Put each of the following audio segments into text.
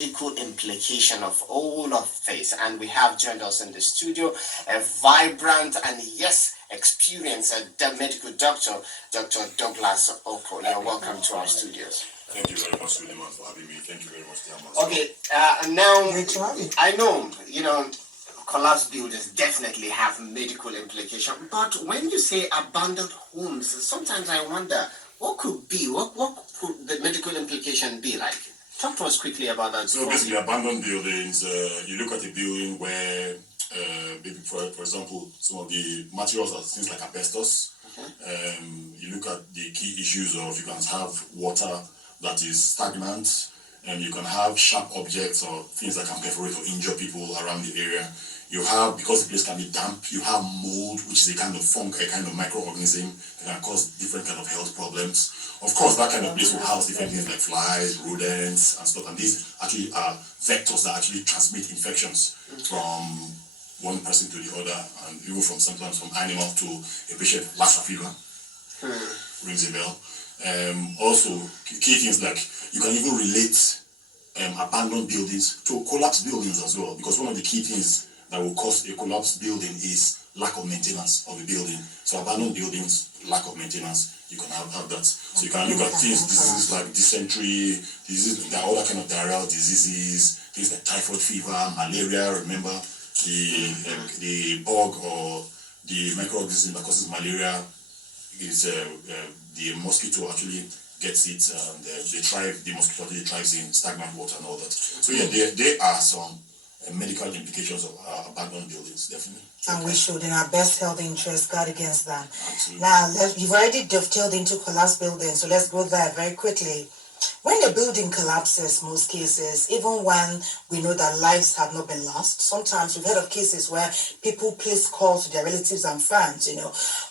equal implication of all of this. And we have joined us in the studio a vibrant and yes, experienced medical doctor, Dr. Douglas Okor. You're welcome to our studios. Thank you very much, Suleiman, for having me. Thank you very much, Diamas. Okay, now I know, collapsed buildings definitely have medical implication. But when you say abandoned homes, sometimes I wonder what could the medical implication be like? Talk to us quickly about that. So basically, abandoned buildings, you look at a building where, maybe for example, some of the materials are things like asbestos. Okay. You look at the key issues of you can have water that is stagnant, and you can have sharp objects or things that can perforate or injure people around the area. You have, because the place can be damp, you have mold, which is a kind of fungus, a kind of microorganism that can cause different kind of health problems. Of course, that kind of place will house different things like flies, rodents, and stuff. And these actually are vectors that actually transmit infections from one person to the other, and even from sometimes from animal to a patient. Lassa fever rings a bell. Also, key things like you can even relate abandoned buildings to collapsed buildings as well, because one of the key things that will cause a collapsed building is lack of maintenance of a building. So abandoned buildings, lack of maintenance, you can have that. So you can look at things, diseases like dysentery, diseases, there are other kind of diarrheal diseases, things like typhoid fever, malaria. Remember the bug or the microorganism that causes malaria is the mosquito actually gets it, and the mosquito actually thrives in stagnant water and all that. So yeah, there are some medical implications of abandoned buildings, definitely. And we should, in our best health interest, guard against that. Absolutely. Now, you've already dovetailed into collapsed buildings, so let's go there very quickly. When a building collapses, most cases, even when we know that lives have not been lost, sometimes we've heard of cases where people place calls to their relatives and friends,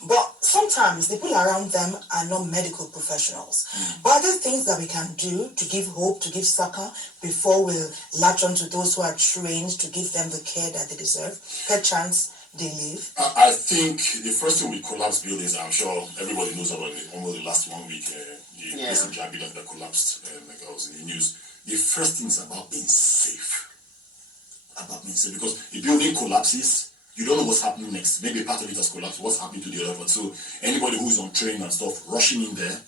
but sometimes the people around them are not medical professionals. But are there things that we can do to give hope, to give succor, before we latch on to those who are trained to give them the care that they deserve? Perchance they live? I think the first thing with collapsed buildings, I'm sure everybody knows about it, almost the last 1 week, the place in Jabi that collapsed, like I was in the news. The first thing is about being safe. Because a building collapses, you don't know what's happening next. Maybe part of it has collapsed, what's happening to the other one. So anybody who's on train and stuff, rushing in there,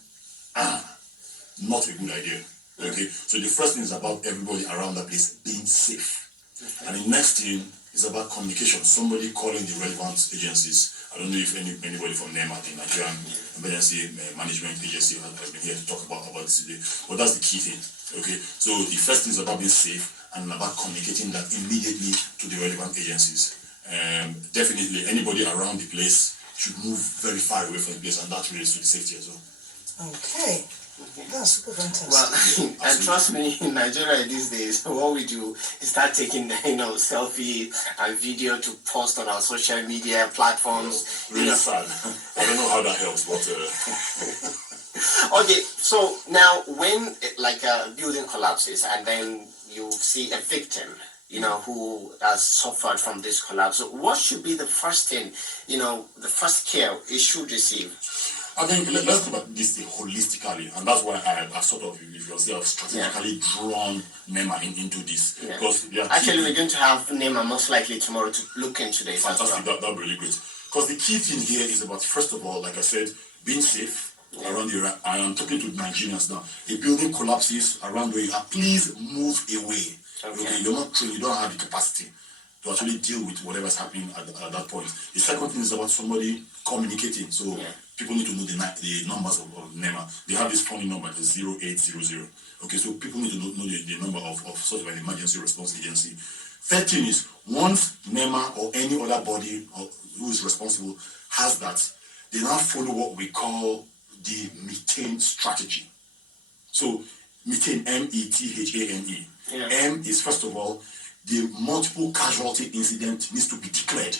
not a good idea. Okay, so the first thing is about everybody around that place being safe. Okay. And the next thing is about communication. Somebody calling the relevant agencies. I don't know if anybody from NEMA, the Nigerian Emergency Management Agency, has been here to talk about this today. But that's the key thing. Okay, so the first thing is about being safe and about communicating that immediately to the relevant agencies. Definitely, anybody around the place should move very far away from the place, and that relates to the safety as well. Okay. That's super fantastic. Well, and trust me, in Nigeria these days, what we do is start taking, selfie and video to post on our social media platforms. Really sad. I don't know how that helps, but... Okay, so now when a building collapses and then you see a victim, who has suffered from this collapse, what should be the first thing, the first care it should receive? I think let's look at this holistically, and that's why I sort of, if you'll see, I've strategically drawn NEMA into this. Yeah. Because actually, we're going to have NEMA most likely tomorrow to look into this. Fantastic, that'll be really great. Because the key thing here is about, first of all, like I said, being safe around the area. I am talking to Nigerians now. A building collapses around where you are, please move away. Okay, you're not trained, you don't have the capacity to actually deal with whatever's happening at that point. The second thing is about somebody communicating. So people need to know the numbers of NEMA. They have this funny number, the 0800. Okay, so people need to know the number of sort of an emergency response agency. Third thing is, once NEMA or any other body who is responsible has that, they now follow what we call the methane strategy. So methane, METHANE. M is, first of all, the multiple casualty incident needs to be declared.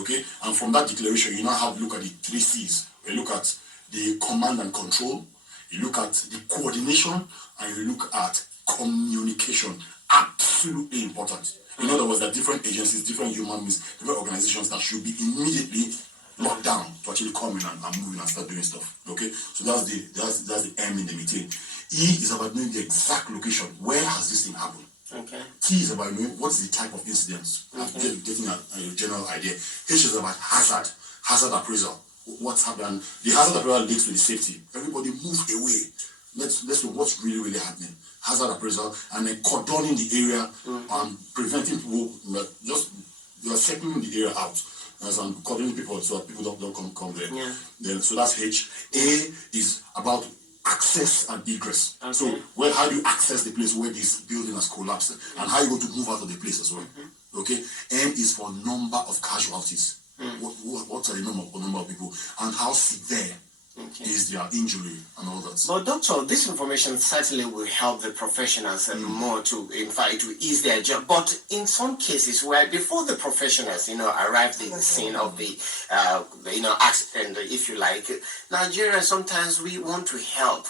Okay, and from that declaration, you now have to look at the 3 C's. You look at the command and control, you look at the coordination, and you look at communication. Absolutely important. In other words, there are different agencies, different human beings, different organizations that should be immediately locked down to actually come in and move in and start doing stuff. Okay, so that's the M in the meeting. E is about knowing the exact location. Where has this thing happened? Okay. T is about knowing what's the type of incidents, getting a general idea. H is about hazard appraisal. What's happened? The hazard appraisal leads to the safety. Everybody move away. Let's know what's really happening. Hazard appraisal, and then cordoning the area and preventing people you're circling the area out and cordoning people so that people don't come there. Yeah. Then so that's H. A is about access and egress. Okay. So how do you access the place where this building has collapsed, and how you go to move out of the place as well. Okay. M is for number of casualties. What's the number of people, and how severe is their injury and all that. But doctor, this information certainly will help the professionals more to ease their job. But in some cases where before the professionals, arrive at the scene of the accident, if you like, Nigerians sometimes we want to help.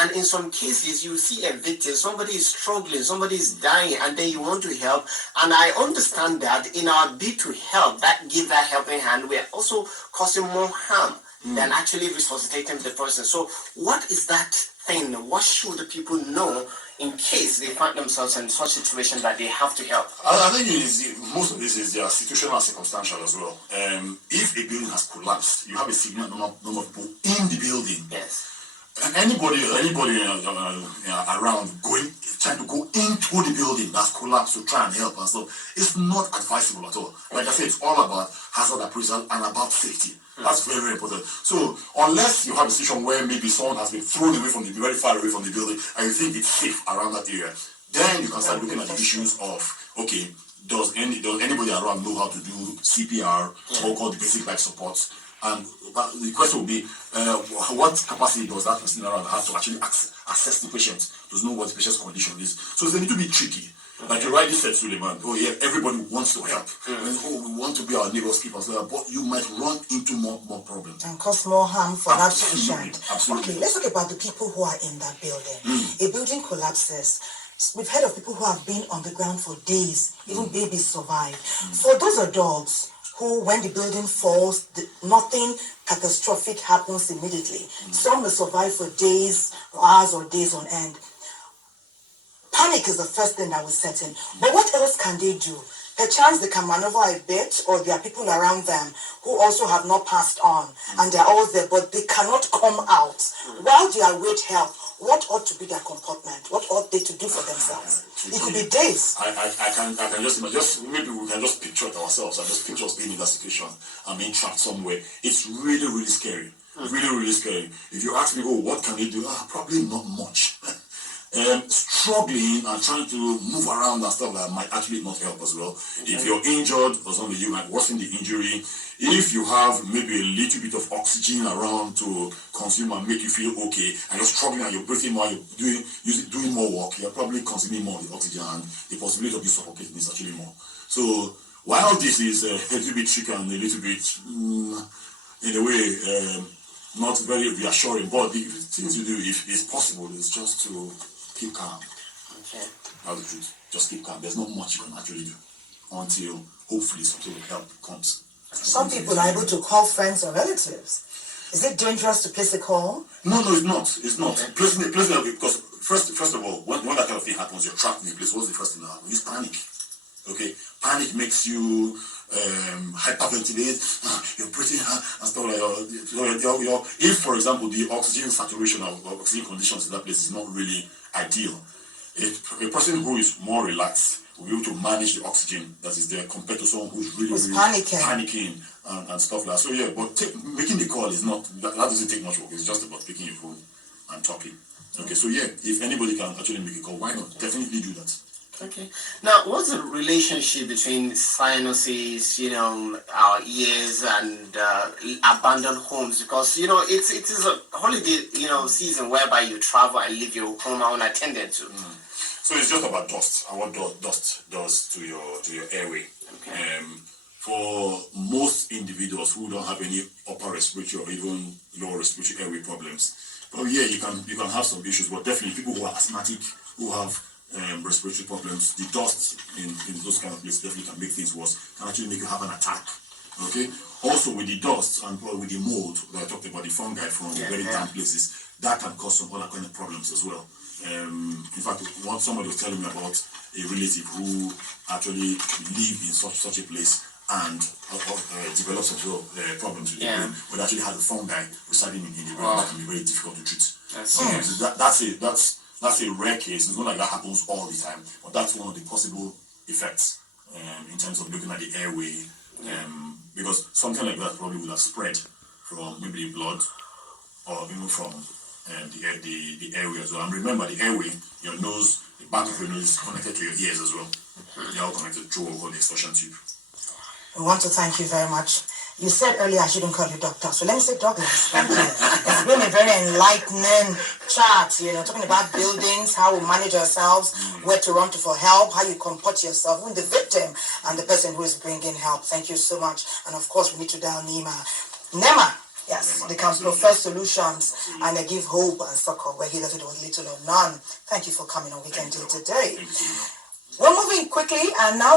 And in some cases, you see a victim, somebody is struggling, somebody is dying, and then you want to help. And I understand that in our bid to help, give that helping hand, we are also causing more harm than actually resuscitating the person. So what is that thing? What should the people know in case they find themselves in such a situation that they have to help? I think most of this is situational and circumstantial as well. If a building has collapsed, you have a significant number of people in the building. Yes. Anybody around trying to go into the building that's collapsed to try and help and stuff, it's not advisable at all. Like I said, it's all about hazard appraisal and about safety. That's very important. So unless you have a situation where maybe someone has been thrown away very far away from the building, and you think it's safe around that area, then you can start looking at the issues of, okay, does anybody around know how to do CPR or call the basic life support? And the question will be, what capacity does that person around have to actually assess the patient, to know what the patient's condition is? So it's a little bit tricky. Like you rightly said, Suleiman, everybody wants to help. We want to be our neighbor's keepers, but you might run into more problems. And cause more harm for that patient. Absolutely. Okay, let's talk about the people who are in that building. A building collapses. We've heard of people who have been on the ground for days, even babies survive. For those adults who, when the building falls, nothing catastrophic happens immediately. Some may survive for days, hours, or days on end. Panic is the first thing that will set in. But what else can they do? Perchance they can maneuver a bit, or there are people around them who also have not passed on, and they're all there, but they cannot come out. While they await help, what ought to be their comportment? What ought they to do for themselves? It could be days. I can just maybe we can just picture it ourselves and just picture us being in that situation and being trapped somewhere. It's really scary. Really scary. If you ask me, what can they do? Probably not much. Struggling and trying to move around and stuff that might actually not help as well. If you're injured or something, you might worsen the injury. If you have maybe a little bit of oxygen around to consume and make you feel okay, and you're struggling and you're breathing more, you're doing more work, you're probably consuming more of the oxygen, and the possibility of you suffocating is actually more. So while this is a little bit tricky and a little bit, in a way, not very reassuring, but the things you do, if it's possible, is just to keep calm. Okay. That's the truth. Just keep calm. There's not much you can actually do until hopefully some sort of help comes. Some people are able to call friends or relatives. Is it dangerous to place a call? No, it's not. It's not. Okay. Placing because first of all, when that kind of thing happens, you're trapped in a place. What's the first thing that happens? It's panic. Okay, panic makes you hyperventilate. You're breathing and stuff like that. If, for example, the oxygen saturation or oxygen conditions in that place is not really ideal, a person who is more relaxed will be able to manage the oxygen that is there compared to someone who's really panicking and stuff like that. So but making the call is not that doesn't take much work. It's just about picking your phone and talking. Okay, so if anybody can actually make a call, why not? Definitely do that. Okay. Now, what's the relationship between sinuses, our ears, and abandoned homes? Because it is a holiday, season whereby you travel and leave your home unattended to. So it's just about dust and what dust does to your airway. Okay. For most individuals who don't have any upper respiratory or even lower respiratory airway problems, you can have some issues. But definitely people who are asthmatic, who have respiratory problems, the dust in those kind of places definitely can make things worse. Can actually make you have an attack Okay. Also with the dust and with the mold that I talked about, the fungi from very damp places, that can cause some other kind of problems as well. In fact, somebody was telling me about a relative who actually lived in such a place and developed such problems with the brain, but actually had a fungi residing in the brain that can be very difficult to treat. So that's a rare case. It's not like that happens all the time, but that's one of the possible effects in terms of looking at the airway. Because something like that probably would have spread from maybe the blood or even from the airway as well. And remember, the airway, your nose, the back of your nose is connected to your ears as well. They're all connected through what we call the extortion tube. I want to thank you very much. You said earlier I shouldn't call you doctor, so let me say Douglas. Thank you. It's been a very enlightening chat, talking about buildings, how we manage ourselves, where to run to for help, how you comport yourself, even the victim and the person who is bringing help. Thank you so much. And of course, we need to dial NEMA. Yes, they can profess solutions and they give hope and succor where hitherto there was little or none. Thank you for coming on Weekend Day today. We're moving quickly, and now it's